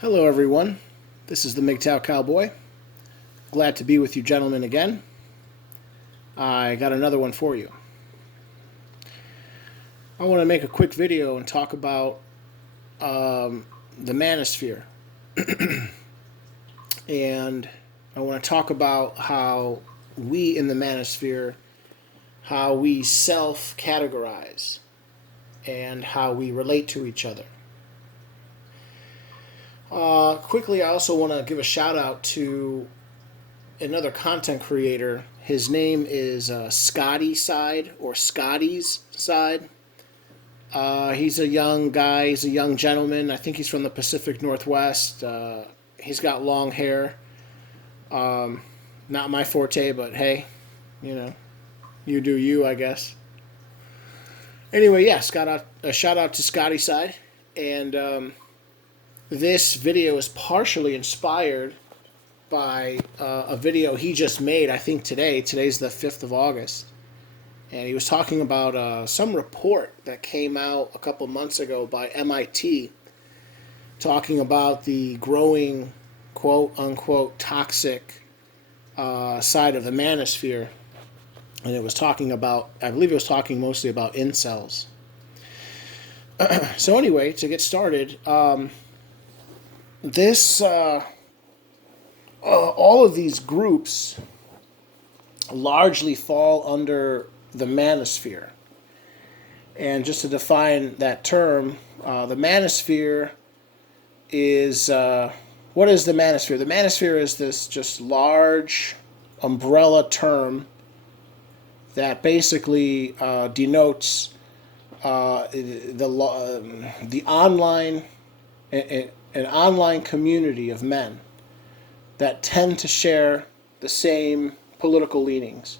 Hello, everyone. This is the Mgtow Cowboy. Glad to be with you, gentlemen, again. I got another one for you. I want to make a quick video and talk about the Manosphere. And I want to talk about how we in the Manosphere, how we self-categorize, and how we relate to each other. Quickly, I also want to give a shout out to another content creator. His name is Scotty Side or Scotty's Side. He's a young guy. He's a young gentleman. I think he's from the Pacific Northwest. He's got long hair. Not my forte, but hey, you do you, I guess. Anyway, yes, a shout out to Scotty Side, and this video is partially inspired by a video he just made, I think today. Today's the 5th of August. And he was talking about some report that came out a couple months ago by MIT talking about the growing, quote-unquote, toxic side of the manosphere. And it was talking about, I believe it was talking mostly about incels. So anyway, to get started, all of these groups largely fall under the manosphere. And just to define that term, the manosphere is, what is the manosphere? The manosphere is this just large umbrella term that basically denotes the online, an online community of men that tend to share the same political leanings.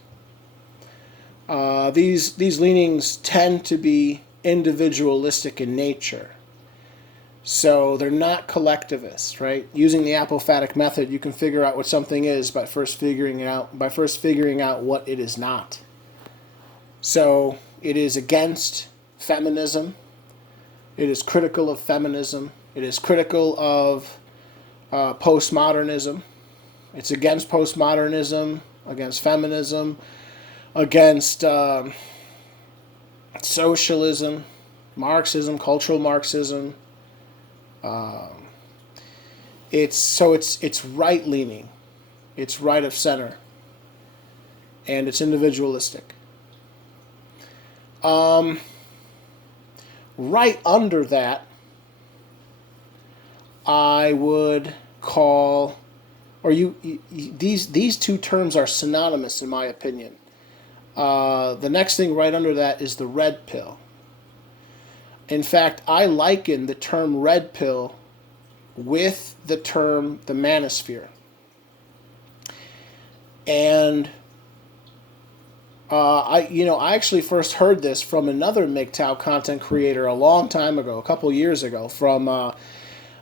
These leanings tend to be individualistic in nature. So they're not collectivists, right? Using the apophatic method, you can figure out what something is by first figuring out what it is not. So it is against feminism. It is critical of feminism. It is critical of postmodernism. It's against postmodernism, against feminism, against socialism, Marxism, cultural Marxism. It's right leaning, it's right of center, and it's individualistic. Right under that, I would call, these two terms are synonymous in my opinion. The next thing right under that is the red pill. In fact, I liken the term red pill with the term the manosphere. And I actually first heard this from another Mgtow content creator a long time ago, a couple years ago, from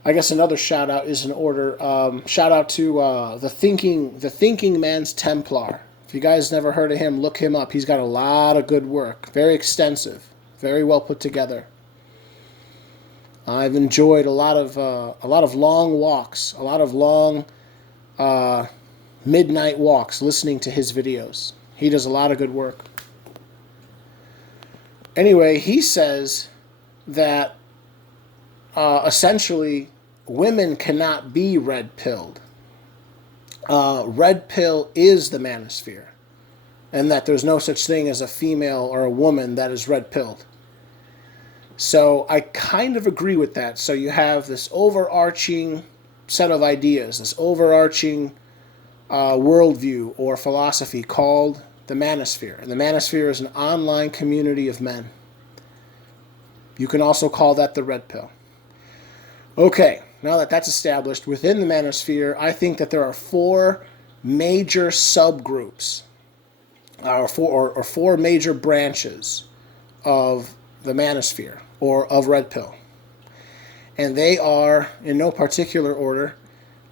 I guess another shout out is in order. Shout out to the Thinking Man's Templar. If you guys never heard of him, look him up. He's got a lot of good work, very extensive, very well put together. I've enjoyed a lot of long walks, a lot of long midnight walks listening to his videos. He does a lot of good work. Anyway, he says that essentially women cannot be red-pilled. Red pill is the manosphere, and that there's no such thing as a female or a woman that is red-pilled. So I kind of agree with that. So you have this overarching set of ideas, this overarching worldview or philosophy called the manosphere. And the manosphere is an online community of men. You can also call that the red pill. Okay, now that that's established, within the manosphere, I think that there are four major subgroups, or four major branches of the manosphere, or of red pill. And they are, in no particular order,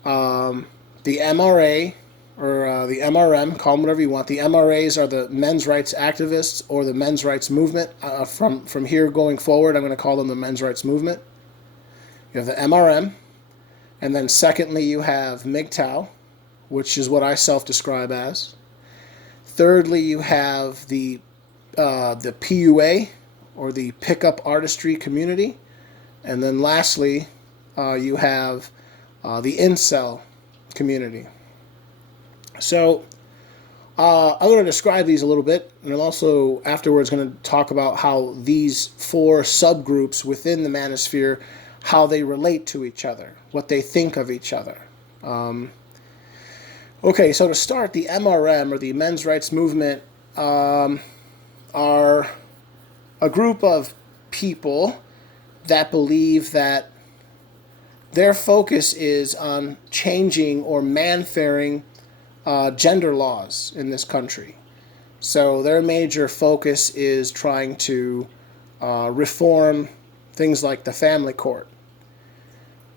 the MRA, or the MRM, call them whatever you want. The MRAs are the men's rights activists, or the men's rights movement. From here going forward, I'm going to call them the men's rights movement. You have the MRM, And then secondly, you have Mgtow, which is what I self-describe as. Thirdly, you have the PUA, or the pickup artistry community. And then lastly, you have the Incel community. So I'm going to describe these a little bit, and I'm also afterwards going to talk about how these 4 subgroups within the Manosphere, how they relate to each other, what they think of each other. Okay, so to start, the MRM, or the Men's Rights Movement, are a group of people that believe that their focus is on changing or manfaring gender laws in this country. So their major focus is trying to reform things like the family court.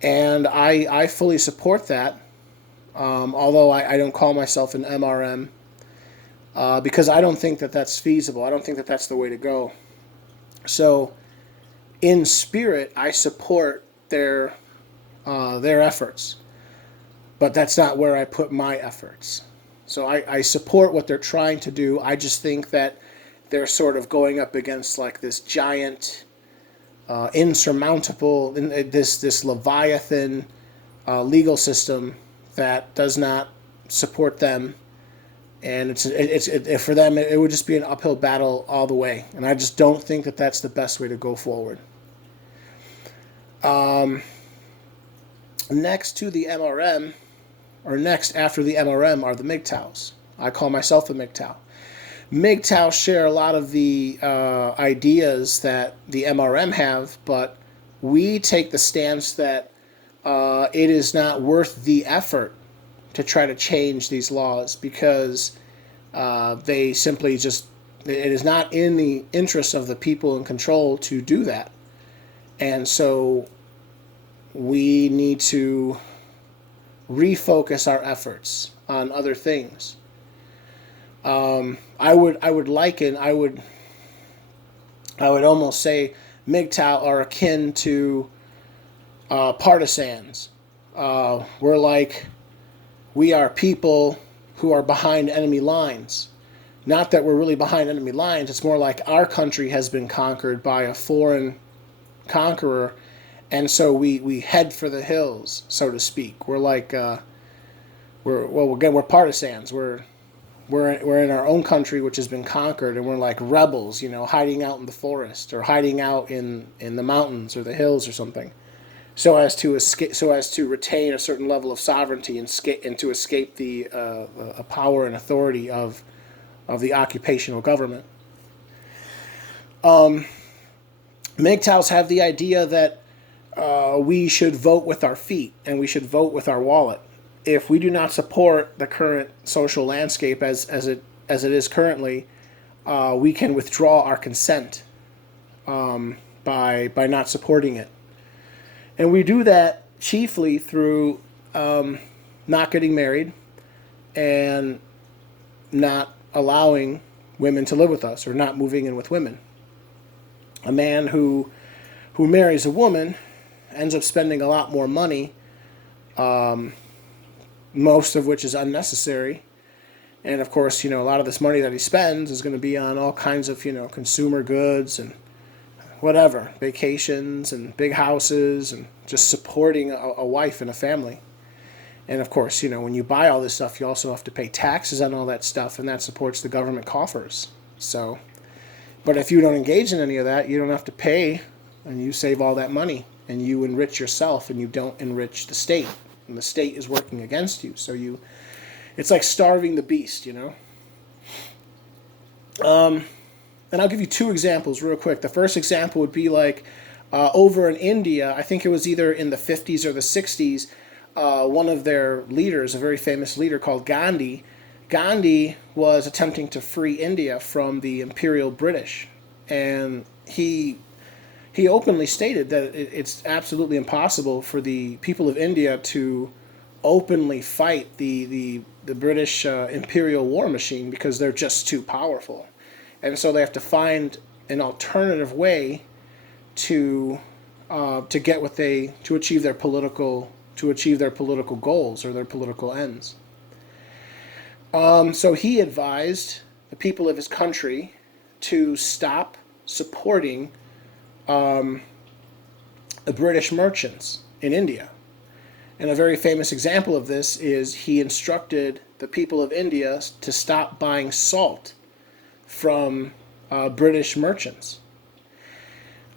And I fully support that, although I don't call myself an MRM, because I don't think that that's feasible. I don't think that that's the way to go. So in spirit, I support their efforts, but that's not where I put my efforts. So I support what they're trying to do. I just think that they're sort of going up against like this giant, insurmountable, this Leviathan legal system that does not support them, and it's for them it would just be an uphill battle all the way, and I just don't think that that's the best way to go forward. Next to the MRM, or next after the MRM, are the Mgtows. I call myself a Mgtow. Mgtows share a lot of the ideas that the MRM have, but we take the stance that it is not worth the effort to try to change these laws, because they simply just, it is not in the interest of the people in control to do that. And so we need to refocus our efforts on other things. I would almost say Mgtow are akin to partisans. We are people who are behind enemy lines. Not that we're really behind enemy lines. It's more like our country has been conquered by a foreign conqueror, and so we head for the hills, so to speak. We're like we're partisans. We're in our own country, which has been conquered, and we're like rebels, hiding out in the forest or hiding out in the mountains or the hills or something, so as to retain a certain level of sovereignty and to escape the power and authority of the occupational government. Mgtows have the idea that we should vote with our feet and we should vote with our wallet. If we do not support the current social landscape as it is currently, we can withdraw our consent by not supporting it. And we do that chiefly through not getting married and not allowing women to live with us, or not moving in with women. A man who marries a woman ends up spending a lot more money, most of which is unnecessary. And of course, a lot of this money that he spends is going to be on all kinds of, consumer goods and whatever, vacations and big houses and just supporting a wife and a family. And of course, when you buy all this stuff, you also have to pay taxes on all that stuff, and that supports the government coffers. So, but if you don't engage in any of that, you don't have to pay, and you save all that money, and you enrich yourself, and you don't enrich the state. And the state is working against you. So it's like starving the beast, And I'll give you 2 examples real quick. The first example would be like over in India, I think it was either in the 50s or the 60s, one of their leaders, a very famous leader called Gandhi, was attempting to free India from the Imperial British. And he openly stated that it's absolutely impossible for the people of India to openly fight the British Imperial war machine, because they're just too powerful. And so they have to find an alternative way to achieve their political to achieve their political goals or their political ends. So he advised the people of his country to stop supporting the British merchants in India. And a very famous example of this is he instructed the people of India to stop buying salt from British merchants.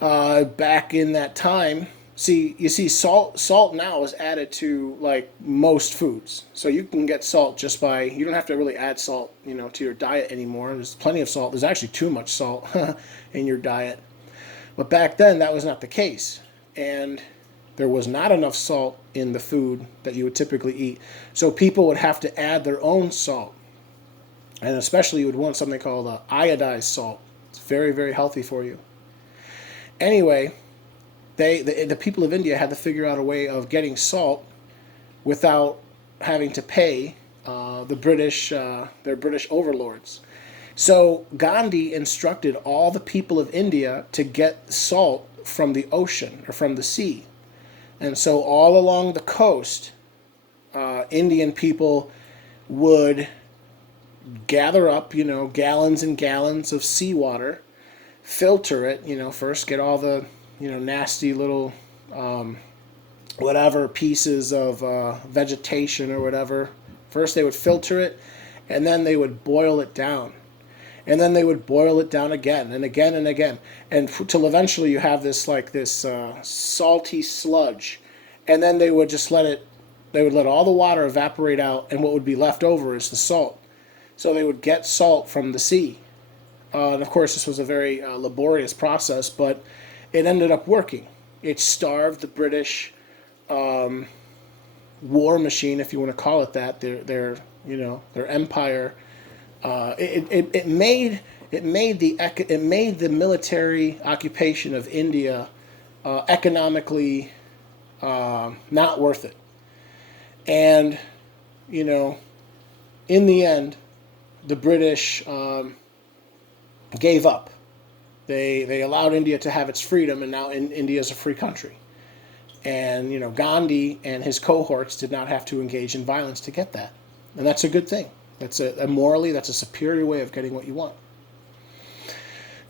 Back in that time, you see salt now is added to like most foods. So you can get salt just by, you don't have to really add salt, to your diet anymore. There's plenty of salt. There's actually too much salt in your diet. But back then that was not the case. And there was not enough salt in the food that you would typically eat. So people would have to add their own salt. And especially you would want something called iodized salt. It's very, very healthy for you. Anyway, the people of India had to figure out a way of getting salt without having to pay their British overlords. So Gandhi instructed all the people of India to get salt from the ocean or from the sea. And so all along the coast, Indian people would gather up, gallons and gallons of seawater, filter it, first get all the, nasty little, whatever pieces of vegetation or whatever. First they would filter it, and then they would boil it down. And then they would boil it down again and again and again, and till eventually you have this salty sludge. And then they would just let all the water evaporate out, and what would be left over is the salt. So they would get salt from the sea. And of course, this was a very laborious process, but it ended up working. It starved the British war machine, if you want to call it that, their empire. It made the military occupation of India economically not worth it. And in the end, the British gave up. They allowed India to have its freedom, and now India is a free country. And Gandhi and his cohorts did not have to engage in violence to get that, and that's a good thing. That's morally, that's a superior way of getting what you want.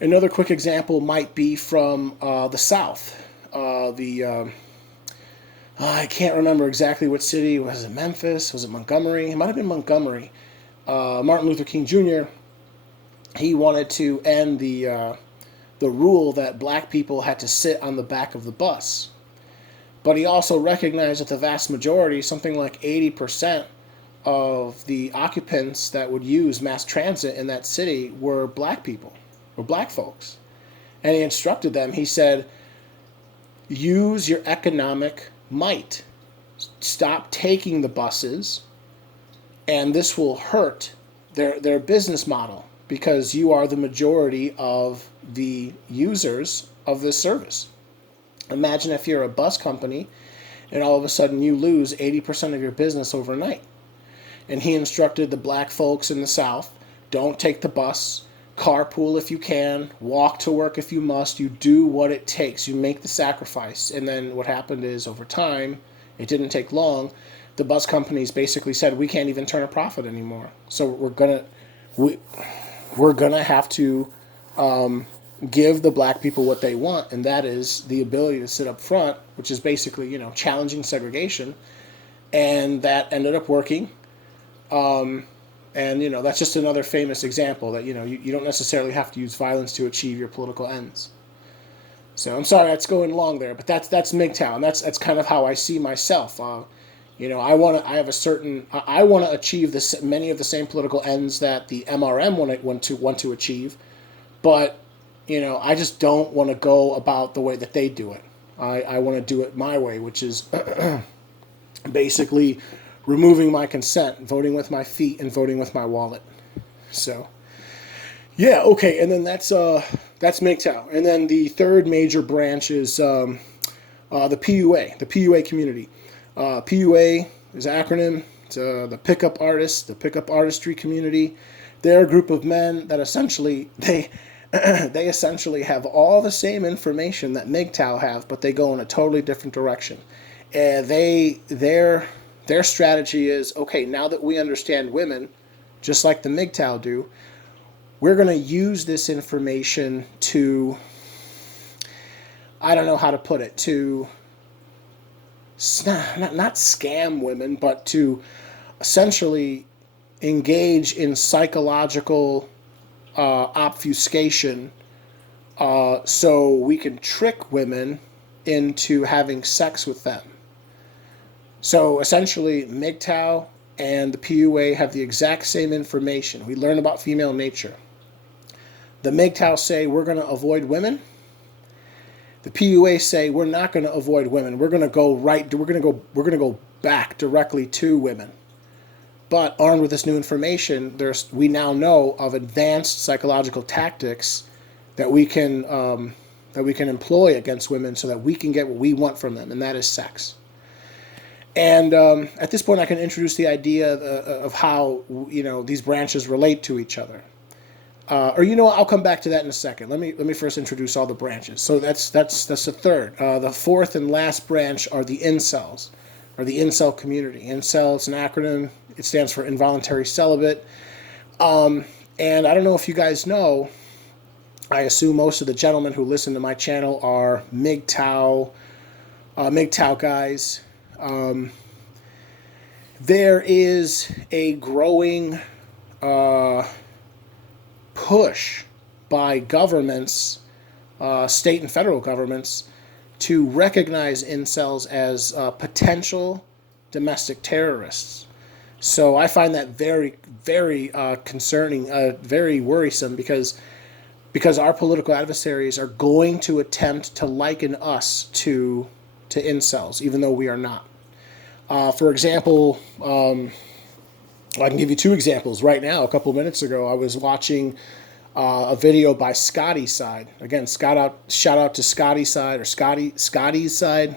Another quick example might be from the South. I can't remember exactly what city. Was it Memphis? Was it Montgomery? It might have been Montgomery. Martin Luther King Jr., he wanted to end the rule that black people had to sit on the back of the bus. But he also recognized that the vast majority, something like 80%, of the occupants that would use mass transit in that city were black people, or black folks. And he instructed them, he said, use your economic might. Stop taking the buses, and this will hurt their business model, because you are the majority of the users of this service. Imagine if you're a bus company and all of a sudden you lose 80% of your business overnight. And he instructed the black folks in the South, don't take the bus, carpool if you can, walk to work if you must, you do what it takes, you make the sacrifice. And then what happened is, over time, it didn't take long, the bus companies basically said, we can't even turn a profit anymore. So we're gonna have to give the black people what they want, and that is the ability to sit up front, which is basically, challenging segregation. And that ended up working. And that's just another famous example that, you don't necessarily have to use violence to achieve your political ends. So I'm sorry that's going long there, but that's Mgtow, and that's kind of how I see myself. I want to achieve many of the same political ends that the MRM want to achieve, but I just don't want to go about the way that they do it. I want to do it my way, which is basically removing my consent, voting with my feet, and voting with my wallet. So, yeah, okay, and then that's Mgtow. And then the third major branch is the PUA community. PUA is an acronym. It's the pickup artistry community. They're a group of men that essentially, they essentially have all the same information that Mgtow have, but they go in a totally different direction. And their strategy is, okay, now that we understand women, just like the Mgtow do, we're going to use this information to, I don't know how to put it, to not scam women, but to essentially engage in psychological obfuscation, so we can trick women into having sex with them. So essentially, Mgtow and the PUA have the exact same information. We learn about female nature. The Mgtows say we're going to avoid women. The PUA say we're not going to avoid women. We're going to go right. We're going to go back directly to women. But armed with this new information, we now know of advanced psychological tactics that we can employ against women so that we can get what we want from them, and that is sex. And at this point, I can introduce the idea of how these branches relate to each other. Or I'll come back to that in a second. Let me first introduce all the branches. So that's the third. The fourth and last branch are the Incels, or the Incel community. Incel, it's an acronym. It stands for involuntary celibate. And I don't know if you guys know, I assume most of the gentlemen who listen to my channel are Mgtow guys. There is a growing push by governments, state and federal governments, to recognize incels as potential domestic terrorists. So I find that very, very concerning, very worrisome, because our political adversaries are going to attempt to liken us to incels, even though we are not. For example, I can give you two examples right now. A couple of minutes ago, I was watching a video by Scotty's Side. Again, shout out to Scotty's Side, or Scotty's Side.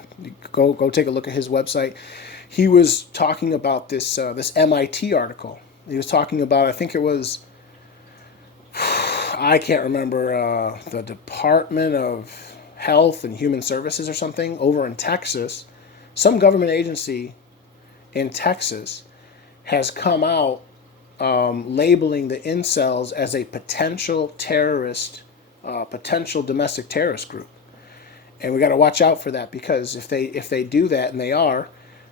Go take a look at his website. He was talking about this MIT article. He was talking about, I think it was, I can't remember, the Department of Health and Human Services or something over in Texas. Some government agency in Texas has come out labeling the incels as a potential terrorist, potential domestic terrorist group. And we got to watch out for that, because if they do that, and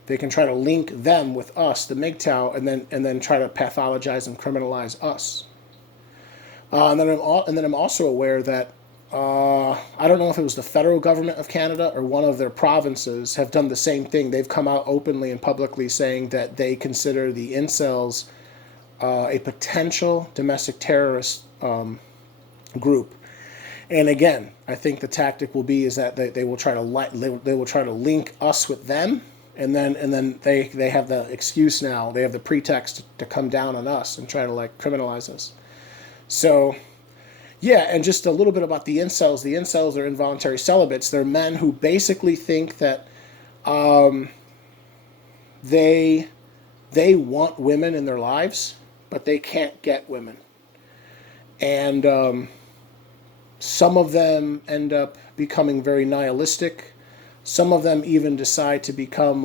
they can try to link them with us, the Mgtow, and then try to pathologize and criminalize us. And then I'm also aware that I don't know if it was the federal government of Canada or one of their provinces have done the same thing. They've come out openly and publicly saying that they consider the incels a potential domestic terrorist group. And again, I think the tactic will be is that they will try to link us with them, and then they have the excuse now. They have the pretext to come down on us and try to criminalize us. So. Yeah, and just a little bit about the incels. The incels are involuntary celibates. They're men who basically think that they want women in their lives, but they can't get women. And some of them end up becoming very nihilistic. Some of them even decide to become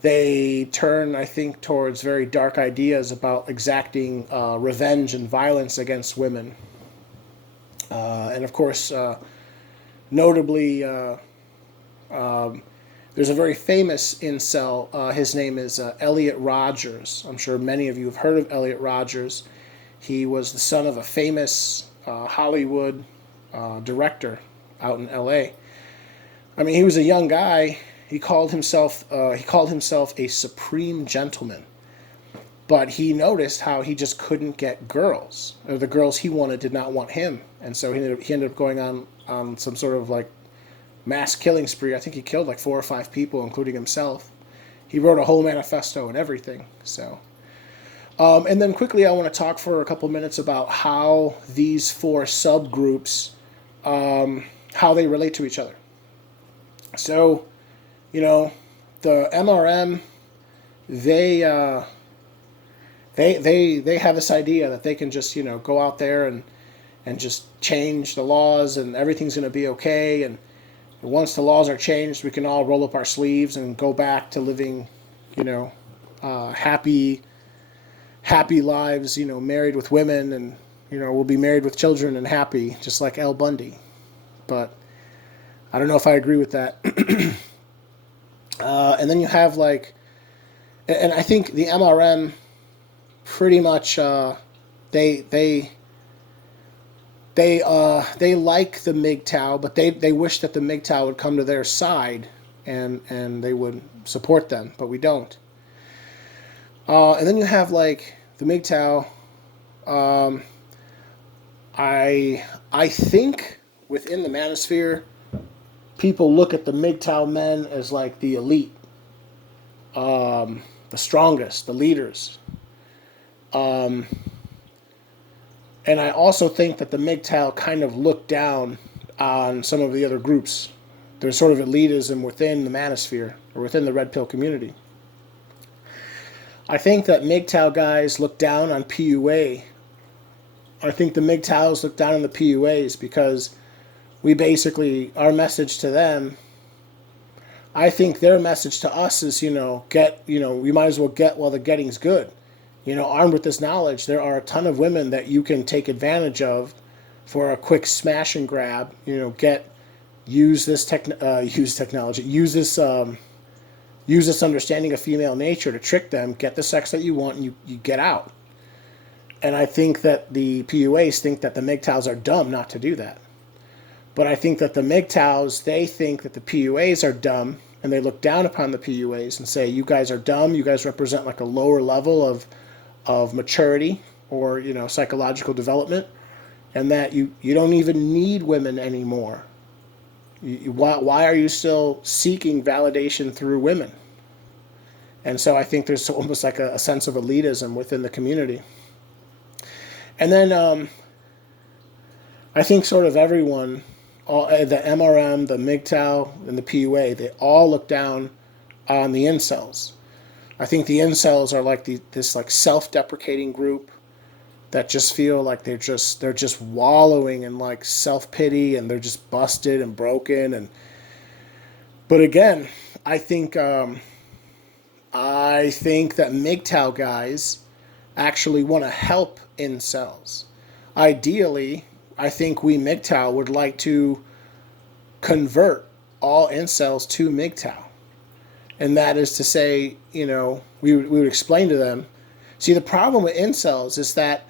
they turn, I think, towards very dark ideas about exacting revenge and violence against women. And of course, notably, there's a very famous incel. His name is Elliot Rogers. I'm sure many of you have heard of Elliot Rogers. He was the son of a famous Hollywood director out in L.A. I mean, he was a young guy. He called himself a supreme gentleman, but he noticed how he just couldn't get girls, or the girls he wanted did not want him, and so he ended up going on some sort of mass killing spree. I think he killed 4 or 5 people, including himself. He wrote a whole manifesto and everything. So, and then quickly, I want to talk for a couple minutes about how these 4 subgroups, how they relate to each other. So. The MRM, they have this idea that they can just, go out there and just change the laws and everything's going to be okay. And once the laws are changed, we can all roll up our sleeves and go back to living, you know, happy lives, married with women, and, we'll be married with children and happy, just like El Bundy. But I don't know if I agree with that. And then you have and I think the MRM pretty much, they like the Mgtow, but they wish that the Mgtow would come to their side and they would support them, but we don't. And then you have the Mgtow. I think within the Manosphere, people look at the Mgtow men as the elite, the strongest, the leaders. And I also think that the Mgtow kind of look down on some of the other groups. There's sort of elitism within the Manosphere or within the Red Pill community. I think that Mgtow guys look down on PUA. I think the Mgtows look down on the PUAs because we basically, our message to them, I think their message to us is, we might as well get while the getting's good. Armed with this knowledge, there are a ton of women that you can take advantage of for a quick smash and grab. Use this technology, use this understanding of female nature to trick them, get the sex that you want, and you get out. And I think that the PUAs think that the Mgtows are dumb not to do that. But I think that the Mgtows, they think that the PUAs are dumb, and they look down upon the PUAs and say, you guys are dumb, you guys represent a lower level of maturity or, psychological development, and that you don't even need women anymore. Why are you still seeking validation through women? And so I think there's almost a sense of elitism within the community. And then I think sort of everyone, the MRM, the Mgtow, and the PUA, they all look down on the Incels. I think the Incels are this self-deprecating group that just feel like they're just wallowing in self-pity, and they're just busted and broken. But again, I think that Mgtow guys actually want to help Incels. Ideally, I think we Mgtow would like to convert all Incels to Mgtow. And that is to say, we would explain to them. See, the problem with Incels is that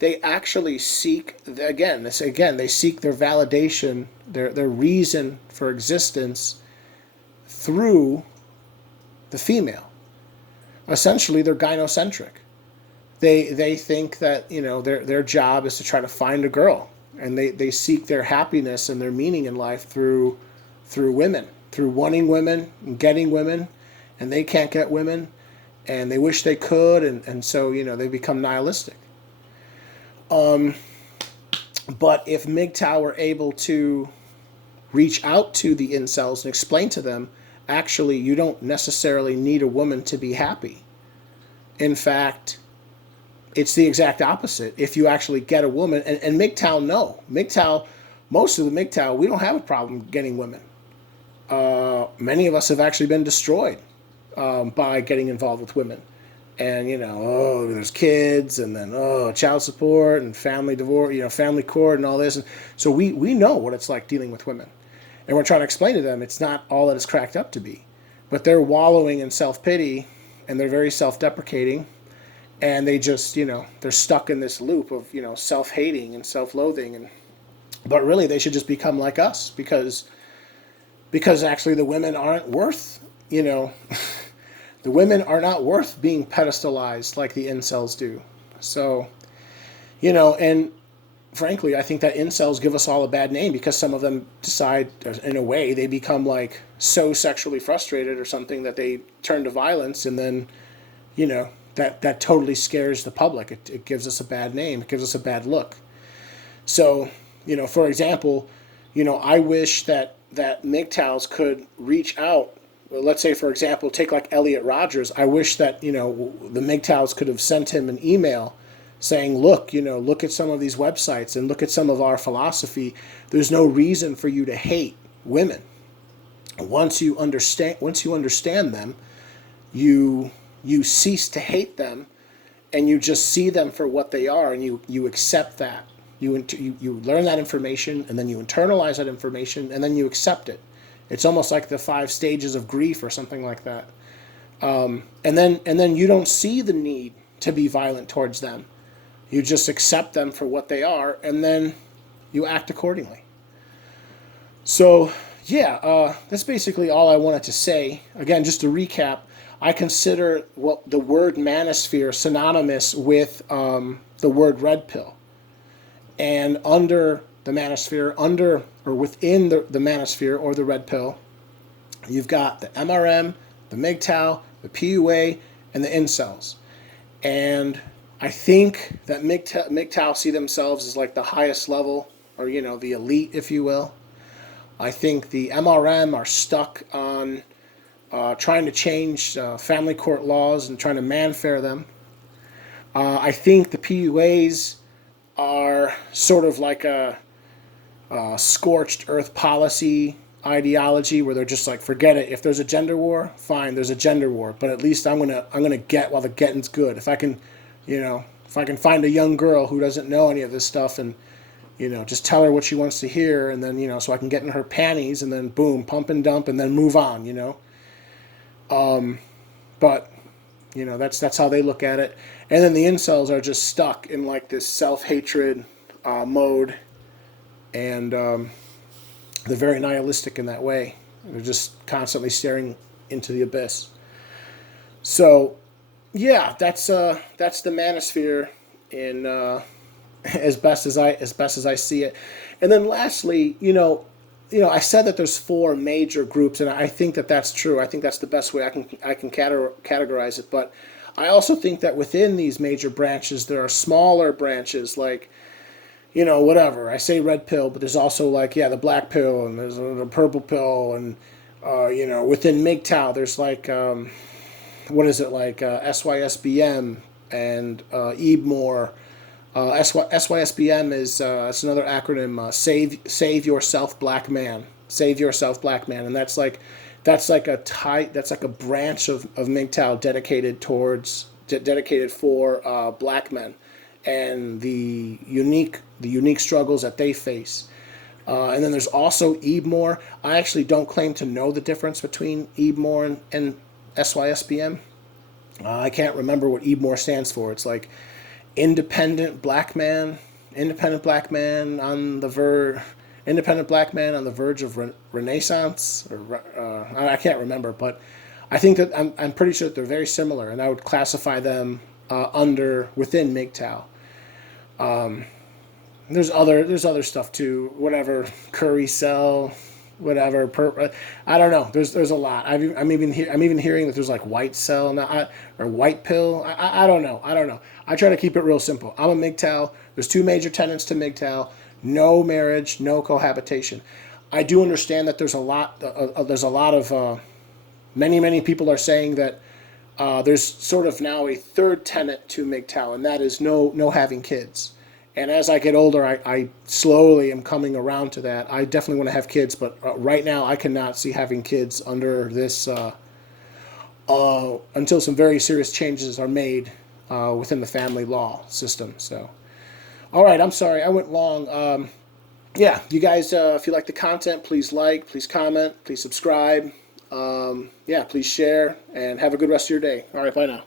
they actually seek, they seek their validation, their reason for existence through the female. Essentially, they're gynocentric. They think that, their job is to try to find a girl. And they seek their happiness and their meaning in life through women, through wanting women and getting women, and they can't get women, and they wish they could, and so, they become nihilistic. But if Mgtow were able to reach out to the Incels and explain to them, actually, you don't necessarily need a woman to be happy. In fact, it's the exact opposite. If you actually get a woman, and Mgtow, no. Mgtow, most of the Mgtow, we don't have a problem getting women. Many of us have actually been destroyed by getting involved with women. And, there's kids, and then, child support, and family divorce, family court, and all this. And so we know what it's like dealing with women. And we're trying to explain to them it's not all that it's cracked up to be. But they're wallowing in self-pity, and they're very self-deprecating. And they just, they're stuck in this loop of, self-hating and self-loathing. But really, they should just become like us because actually the women aren't worth, the women are not worth being pedestalized like the Incels do. So, and frankly, I think that Incels give us all a bad name because some of them decide, in a way, they become so sexually frustrated or something that they turn to violence, and then, that totally scares the public. It gives us a bad name. It gives us a bad look. So, for example, I wish that Mgtows could reach out let's say, for example, take like Elliot Rogers. I wish that, the Mgtows could have sent him an email saying, look, look at some of these websites and look at some of our philosophy. There's no reason for you to hate women. Once you understand them, you cease to hate them, and you just see them for what they are, and you accept that. You learn that information, and then you internalize that information, and then you accept it. It's almost like the 5 stages of grief or something like that. And then you don't see the need to be violent towards them. You just accept them for what they are, and then you act accordingly. So, yeah, that's basically all I wanted to say. Again, just to recap, I consider the word manosphere synonymous with the word red pill. And under the manosphere, within the manosphere or the red pill, you've got the MRM, the Mgtow, the PUA, and the Incels. And I think that Mgtow see themselves as like the highest level, or the elite, if you will. I think the MRM are stuck on trying to change family court laws and trying to manfair them. I think the PUAs are sort of like a scorched earth policy ideology where they're just like, forget it. If there's a gender war, fine, there's a gender war. But at least I'm gonna get while the getting's good. If I can find a young girl who doesn't know any of this stuff and just tell her what she wants to hear, and then so I can get in her panties, and then boom, pump and dump, and then move on. But that's how they look at it. And then the incels are just stuck in like this self-hatred mode, and they're very nihilistic in that way. They're just constantly staring into the abyss. So, yeah, that's the manosphere in as best as I see it. And then lastly, I said that there's 4 major groups, and I think that that's true. I think that's the best way I can categorize it. But I also think that within these major branches, there are smaller branches like, whatever. I say red pill, but there's also like, the black pill, and there's the purple pill, and within Mgtow, there's like SYSBM and Ebmore. SYSBM is it's another acronym. Save yourself, black man. Save yourself, black man, and that's like a branch of Mgtow dedicated for black men and the unique struggles that they face. And then there's also Ebmore. I actually don't claim to know the difference between Ebmore and SYSBM. I can't remember what Ebmore stands for. It's like independent black man on the verge of renaissance, or I can't remember, but I think that I'm pretty sure that they're very similar, and I would classify them within Mgtow. There's other stuff too, whatever, curry cell, whatever. I don't know. There's a lot. I'm even hearing that there's like white cell or white pill. I don't know. I try to keep it real simple. I'm a Mgtow. There's 2 major tenets to Mgtow: no marriage, no cohabitation. I do understand that there's a lot of many people are saying that there's sort of now a 3rd tenet to Mgtow, and that is no having kids. And as I get older, I slowly am coming around to that. I definitely want to have kids, but right now I cannot see having kids under this until some very serious changes are made within the family law system. So, all right, I'm sorry I went long. You guys, if you like the content, please like, please comment, please subscribe. Please share, and have a good rest of your day. All right, bye now.